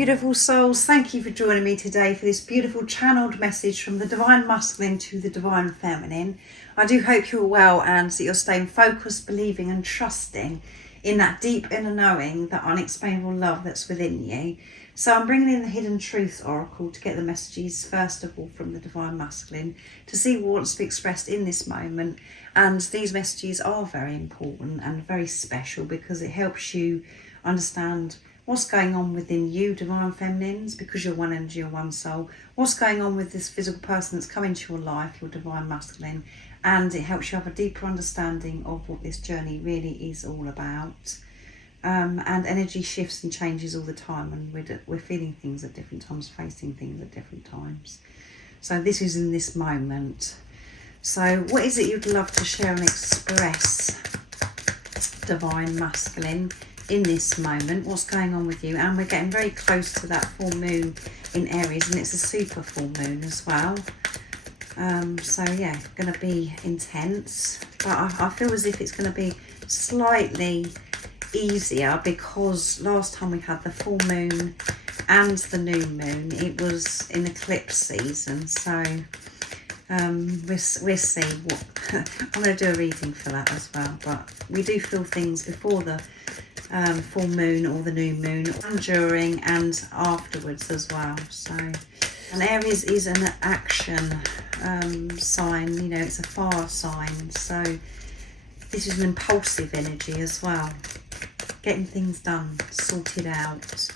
beautiful souls, thank you for joining me today for this beautiful channeled message from the Divine Masculine to the Divine Feminine. I do hope you're well and that you're staying focused, believing and trusting in that deep inner knowing, that unexplainable love that's within you. So I'm bringing in the Hidden Truth Oracle to get the messages, first of all, from the Divine Masculine, to see what wants to be expressed in this moment. And these messages are very important and very special because it helps you understand what's going on within you, Divine Feminines, because you're one energy, you're one soul. What's going on with this physical person that's come into your life, your Divine Masculine. And it helps you have a deeper understanding of what this journey really is all about. And energy shifts and changes all the time, and we're feeling things at different times, facing things at different times. So this is in this moment. So what is it you'd love to share and express, Divine Masculine, in this moment? What's going on with you? And we're getting very close to that full moon in Aries, and it's a super full moon as well. So yeah, going to be intense, but I feel as if it's going to be slightly easier because last time we had the full moon and the new moon, it was in eclipse season. So we'll see what I'm going to do a reading for that as well. But we do feel things before the full moon or the new moon, and during and afterwards as well. So, and Aries is an action sign, you know, it's a fire sign, so this is an impulsive energy as well, getting things done, sorted out.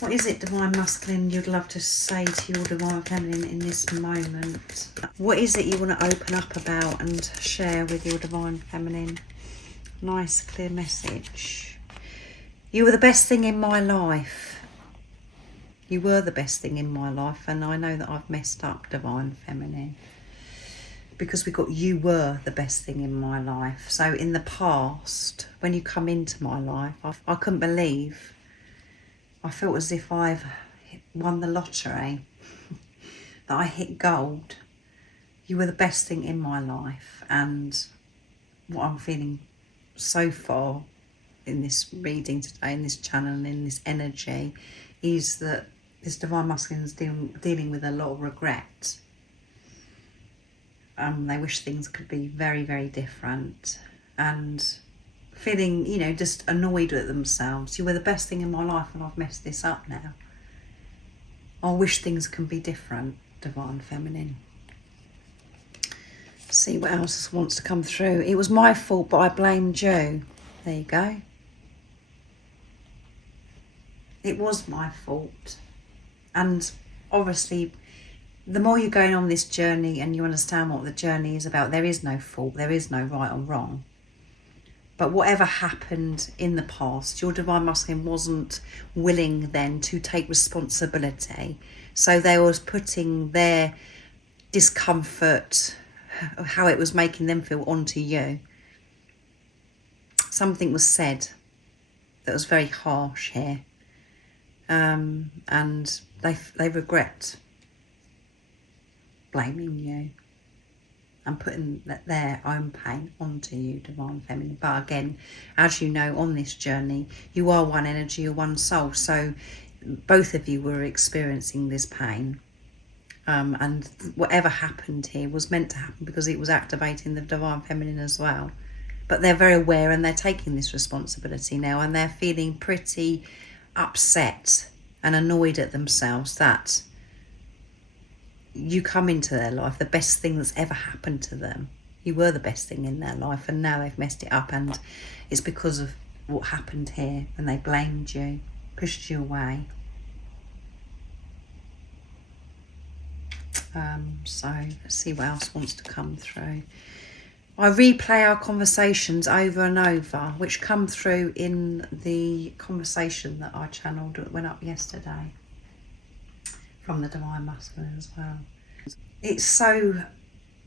What is it, Divine Masculine, you'd love to say to your Divine Feminine in this moment? What is it you want to open up about and share with your Divine Feminine? Nice clear message. You were the best thing in my life. You were the best thing in my life, and I know that I've messed up, Divine Feminine, because we got you were the best thing in my life. So in the past, when you come into my life, I couldn't believe. I felt as if I've won the lottery, that I hit gold. You were the best thing in my life, and what I'm feeling so far in this reading today, in this channel and in this energy, is that this Divine Masculine is dealing with a lot of regret. They wish things could be very, very different, and feeling, you know, just annoyed at themselves. You were the best thing in my life and I've messed this up now. I wish things can be different, Divine Feminine. See what else wants to come through. It was my fault, but I blamed you. There you go. It was my fault. And obviously, the more you're going on this journey and you understand what the journey is about, there is no fault, there is no right or wrong. But whatever happened in the past, your Divine Masculine wasn't willing then to take responsibility. So they was putting their discomfort, how it was making them feel, onto you. Something was said that was very harsh here. And they regret blaming you and putting their own pain onto you, Divine Feminine. But again, as you know, on this journey, you are one energy, you're one soul. So both of you were experiencing this pain. And whatever happened here was meant to happen because it was activating the Divine Feminine as well. But they're very aware and they're taking this responsibility now, and they're feeling pretty upset and annoyed at themselves that you come into their life, the best thing that's ever happened to them. You were the best thing in their life, and now they've messed it up, and it's because of what happened here, and they blamed you, pushed you away. So let's see what else wants to come through. I replay our conversations over and over, which come through in the conversation that I channeled that went up yesterday from the Divine Masculine as well. It's so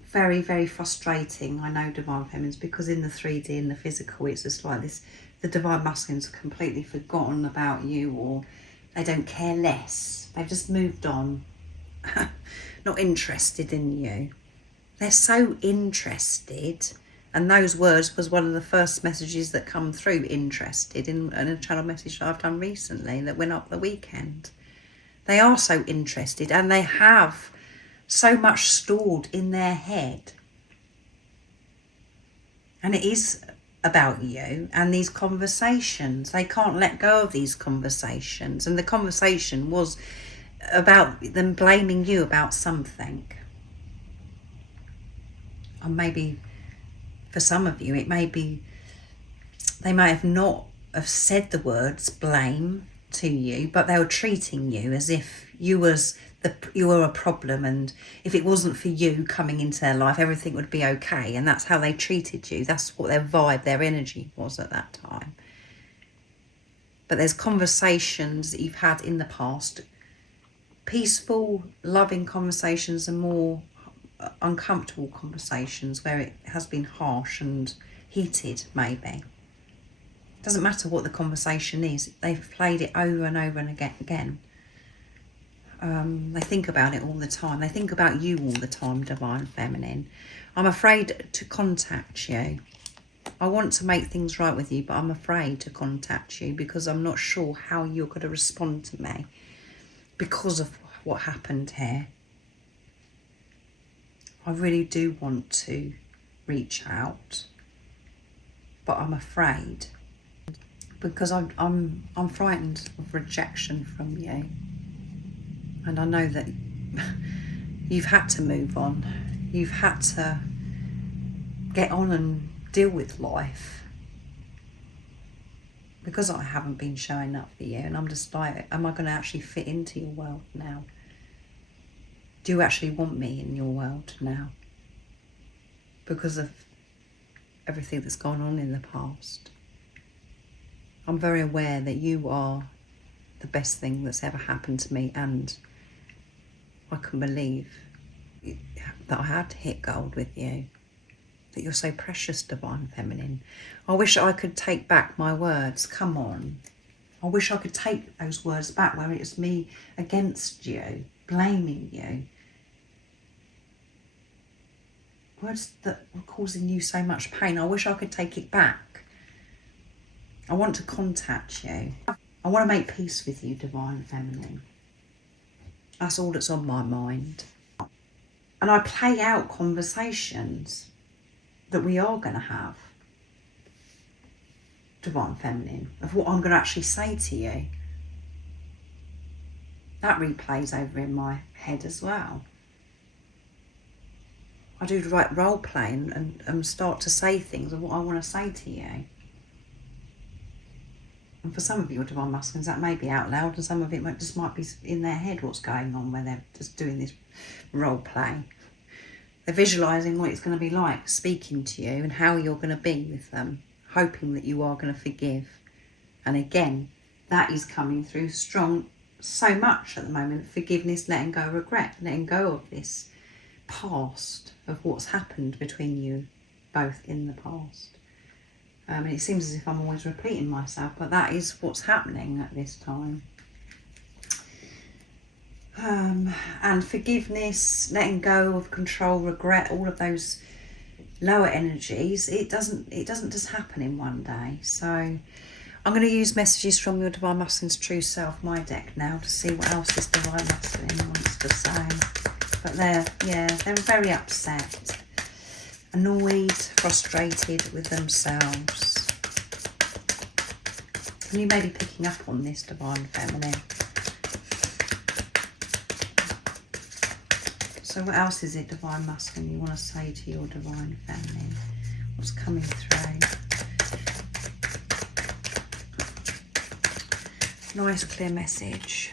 very, very frustrating, I know, Divine Feminines, because in the 3D, in the physical, it's just like this, the Divine Masculines are completely forgotten about you, or they don't care less. They've just moved on, not interested in you. They're so interested And those words was one of the first messages that come through, interested, in a channel message that I've done recently that went up the weekend. They are so interested, and they have so much stored in their head. And it is about you and these conversations. They can't let go of these conversations. And the conversation was about them blaming you about something. Or maybe for some of you, it may be, they may have not have said the words blame to you, but they were treating you as if you were a problem, and if it wasn't for you coming into their life, everything would be okay. And that's how they treated you. That's what their vibe, their energy was at that time. But there's conversations that you've had in the past, peaceful, loving conversations, and more uncomfortable conversations where it has been harsh and heated, maybe. It doesn't matter what the conversation is. They've played it over and over and again. They think about it all the time. They think about you all the time, Divine Feminine. I'm afraid to contact you. I want to make things right with you, but I'm afraid to contact you because I'm not sure how you're going to respond to me because of what happened here. I really do want to reach out, but I'm afraid because I'm frightened of rejection from you. And I know that you've had to move on. You've had to get on and deal with life. Because I haven't been showing up for you, and I'm just like, am I going to actually fit into your world now? Do you actually want me in your world now? Because of everything that's gone on in the past. I'm very aware that you are the best thing that's ever happened to me, and I can believe that I had to hit gold with you, that you're so precious, Divine Feminine. I wish I could take back my words. Come on. I wish I could take those words back where it's me against you, blaming you. Words that were causing you so much pain. I wish I could take it back. I want to contact you. I want to make peace with you, Divine Feminine. That's all that's on my mind. And I play out conversations that we are going to have, Divine Feminine, of what I'm going to actually say to you. That replays over in my head as well. I do the right role playing and start to say things of what I want to say to you. And for some of your Divine Masculines, that may be out loud, and some of it might be in their head what's going on, where they're just doing this role play. They're visualising what it's going to be like speaking to you and how you're going to be with them, hoping that you are going to forgive. And again, that is coming through strong so much at the moment. Forgiveness, letting go, regret, letting go of this past, of what's happened between you both in the past. And it seems as if I'm always repeating myself, but that is what's happening at this time. And forgiveness, letting go of control, regret, all of those lower energies, it doesn't just happen in one day. So I'm going to use messages from your Divine Masculine's True Self, my deck now, to see what else this Divine Masculine wants to say. But they're very upset, annoyed, frustrated with themselves. And you may be picking up on this, Divine Feminine. So what else is it, Divine Masculine, you want to say to your Divine Feminine? What's coming through? Nice clear message.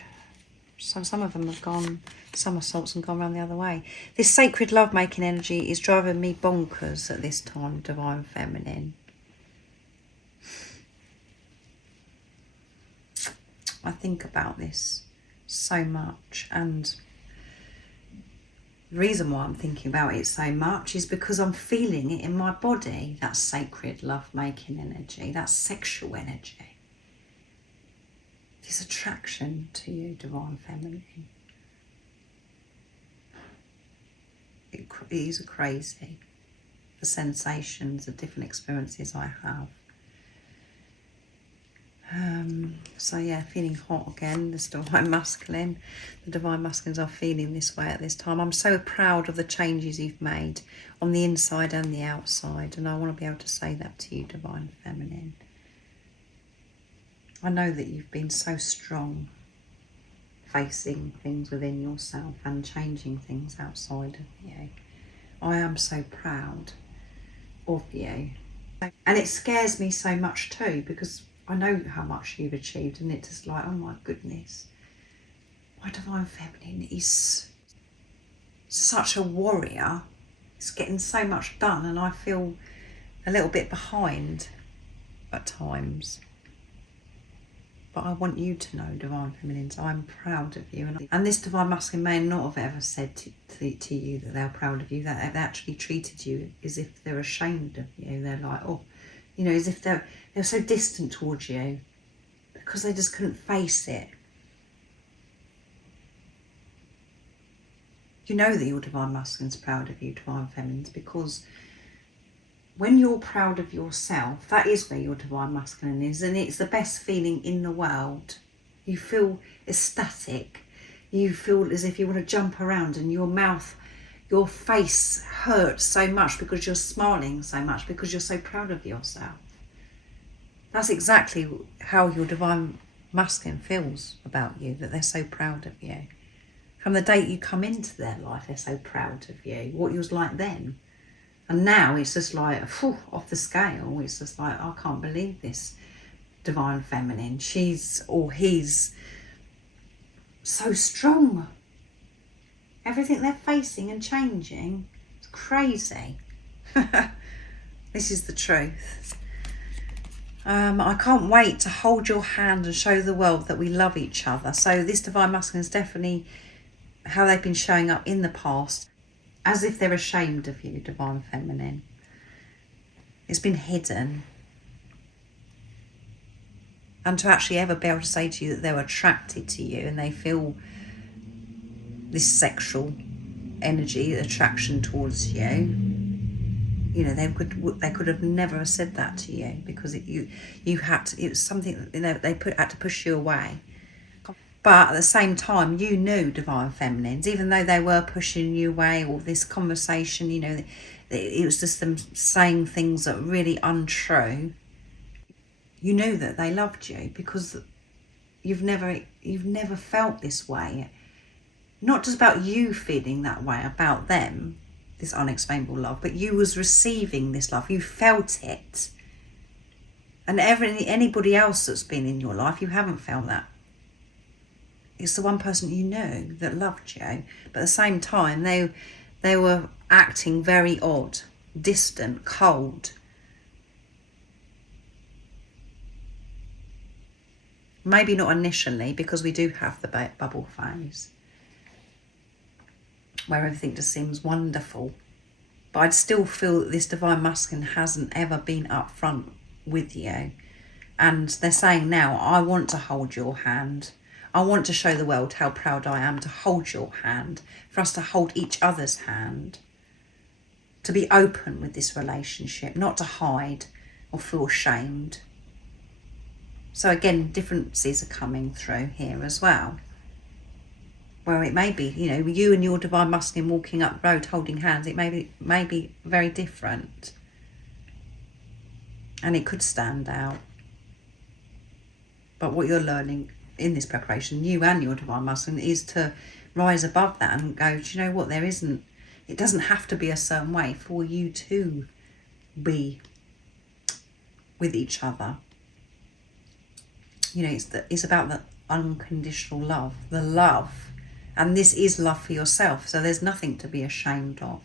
So some of them have gone somersaults and gone around the other way. This sacred love-making energy is driving me bonkers at this time, Divine Feminine. I think about this so much, and the reason why I'm thinking about it so much is because I'm feeling it in my body, that sacred love-making energy, that sexual energy. This attraction to you, Divine Feminine. It is crazy. the sensations, the different experiences I have. So yeah, feeling hot again, this divine masculine. The divine masculines are feeling this way at this time. I'm so proud of the changes you've made on the inside and the outside, and I want to be able to say that to you, divine feminine. I know that you've been so strong facing things within yourself and changing things outside of you. I am so proud of you. And it scares me so much too, because I know how much you've achieved, and it's just like, oh my goodness, my divine feminine is such a warrior. It's getting so much done, and I feel a little bit behind at times. But I want you to know, divine feminines, I'm proud of you. And this divine masculine may not have ever said to you that they're proud of you, that they've actually treated you as if they're ashamed of you. They're like, oh, you know, as if they're so distant towards you because they just couldn't face it. You know that your divine masculine's proud of you, divine feminines, because when you're proud of yourself, that is where your divine masculine is, and it's the best feeling in the world. You feel ecstatic. You feel as if you want to jump around, and your face hurts so much because you're smiling so much because you're so proud of yourself. That's exactly how your divine masculine feels about you, that they're so proud of you. From the date you come into their life, they're so proud of you, what you was like then. And now it's just like, whew, off the scale. It's just like, I can't believe this divine feminine. She's, or he's so strong. Everything they're facing and changing, it's crazy. This is the truth. I can't wait to hold your hand and show the world that we love each other. So this divine masculine is definitely how they've been showing up in the past, as if they're ashamed of you, divine feminine. It's been hidden. And to actually ever be able to say to you that they're attracted to you and they feel this sexual energy, attraction towards you, you know, they could have never said that to you, because it was something that they had to push you away. But at the same time, you knew, divine feminines, even though they were pushing you away, or this conversation, you know, it was just them saying things that were really untrue. You knew that they loved you, because you've never felt this way. Not just about you feeling that way about them, this unexplainable love, but you was receiving this love. You felt it. And anybody else that's been in your life, you haven't felt that. It's the one person you knew that loved you, but at the same time, they were acting very odd, distant, cold. Maybe not initially, because we do have the bubble phase, where everything just seems wonderful. But I'd still feel that this divine masculine hasn't ever been upfront with you. And they're saying now, I want to hold your hand. I want to show the world how proud I am to hold your hand, for us to hold each other's hand, to be open with this relationship, not to hide or feel shamed. So again, differences are coming through here as well, where it may be, you know, you and your divine masculine walking up the road holding hands, it may be very different, and it could stand out. But what you're learning in this preparation, you and your divine masculine, is to rise above that and go, do you know what, it doesn't have to be a certain way for you to be with each other. You know, it's about the unconditional love, the love. And this is love for yourself. So there's nothing to be ashamed of.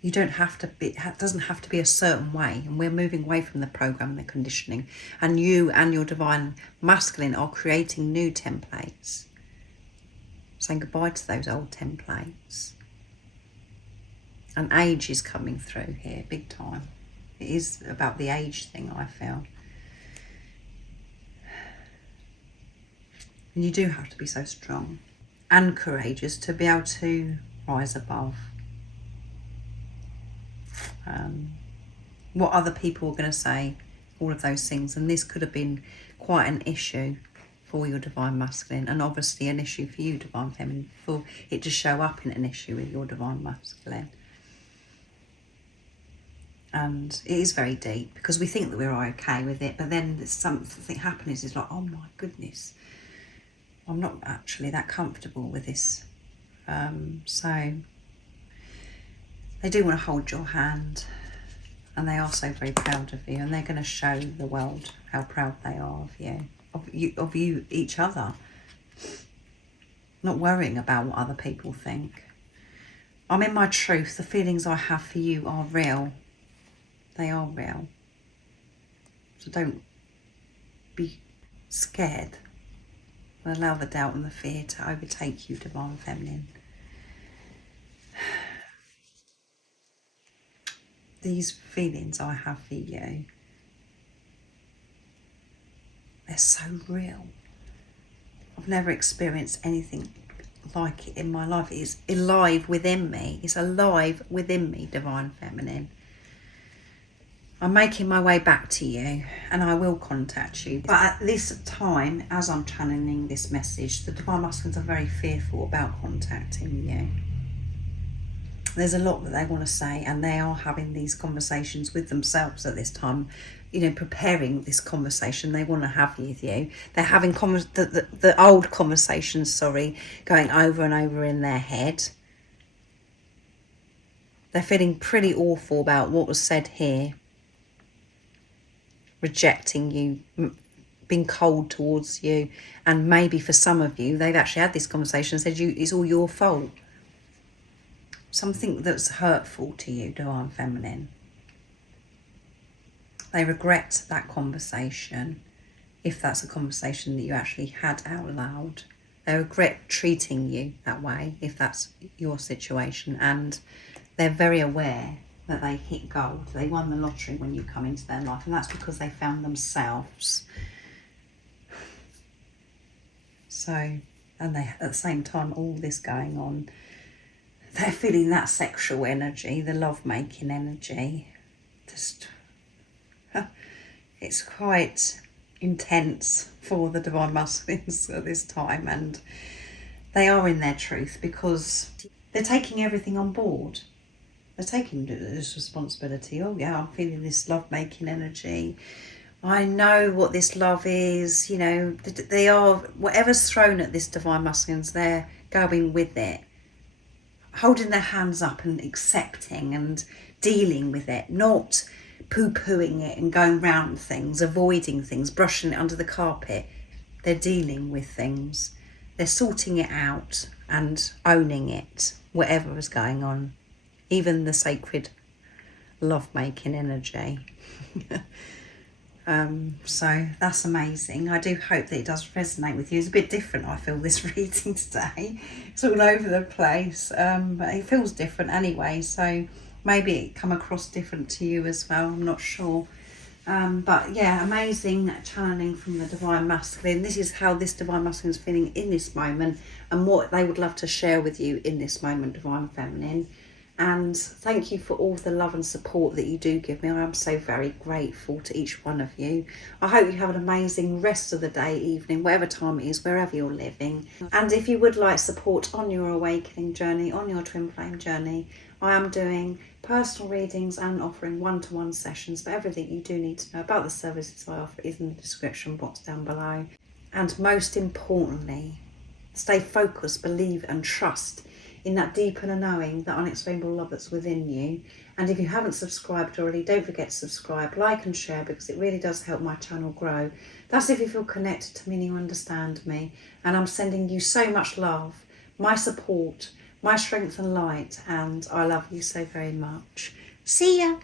You don't have to be, it doesn't have to be a certain way. And we're moving away from the program and the conditioning. And you and your divine masculine are creating new templates. Saying goodbye to those old templates. And age is coming through here, big time. It is about the age thing, I feel. And you do have to be so strong and courageous to be able to rise above. what other people are going to say, all of those things. And this could have been quite an issue for your Divine Masculine, and obviously an issue for you, Divine Feminine, for it to show up in an issue with your Divine Masculine. And it is very deep, because we think that we're okay with it, but then something happens. It's like, oh my goodness, I'm not actually that comfortable with this. So they do want to hold your hand, and they are so very proud of you, and they're going to show the world how proud they are of you, each other. Not worrying about what other people think. I'm in my truth. The feelings I have for you are real. They are real. So don't be scared. Allow the doubt and the fear to overtake you, Divine Feminine. These feelings I have for you, they're so real. I've never experienced anything like it in my life. It's alive within me. It's alive within me, Divine Feminine. I'm making my way back to you, and I will contact you. But at this time, as I'm channeling this message, the Divine Masculines are very fearful about contacting you. There's a lot that they want to say, and they are having these conversations with themselves at this time, preparing this conversation they want to have with you. They're having the old conversations, going over and over in their head. They're feeling pretty awful about what was said here. Rejecting you, being cold towards you, and maybe for some of you, they've actually had this conversation and said it's all your fault. Something that's hurtful to you, Divine Feminine. They regret that conversation, if that's a conversation that you actually had out loud. They regret treating you that way, if that's your situation, and they're very aware that they hit gold. They won the lottery when you come into their life, and that's because they found themselves. So, and they, at the same time, all this going on, they're feeling that sexual energy, the love-making energy. Just, it's quite intense for the Divine Masculines at this time, and they are in their truth because they're taking everything on board. They're taking this responsibility. Oh yeah, I'm feeling this love-making energy. I know what this love is. They are, whatever's thrown at this Divine Masculines, they're going with it. Holding their hands up and accepting and dealing with it. Not poo-pooing it and going round things, avoiding things, brushing it under the carpet. They're dealing with things. They're sorting it out and owning it, whatever is going on. Even the sacred love-making energy. So that's amazing. I do hope that it does resonate with you. It's a bit different, I feel, this reading today. It's all over the place, but it feels different anyway. So maybe it come across different to you as well. I'm not sure. But yeah, amazing channeling from the Divine Masculine. This is how this Divine Masculine is feeling in this moment, and what they would love to share with you in this moment, Divine Feminine. And thank you for all the love and support that you do give me. I am so very grateful to each one of you. I hope you have an amazing rest of the day, evening, whatever time it is, wherever you're living. And if you would like support on your awakening journey, on your twin flame journey, I am doing personal readings and offering one-to-one sessions. But everything you do need to know about the services I offer is in the description box down below. And most importantly, stay focused, believe and trust in that deep inner knowing, that unexplainable love that's within you. And if you haven't subscribed already, don't forget to subscribe, like and share, because it really does help my channel grow. That's if you feel connected to me and you understand me. And I'm sending you so much love, my support, my strength and light, and I love you so very much. See ya!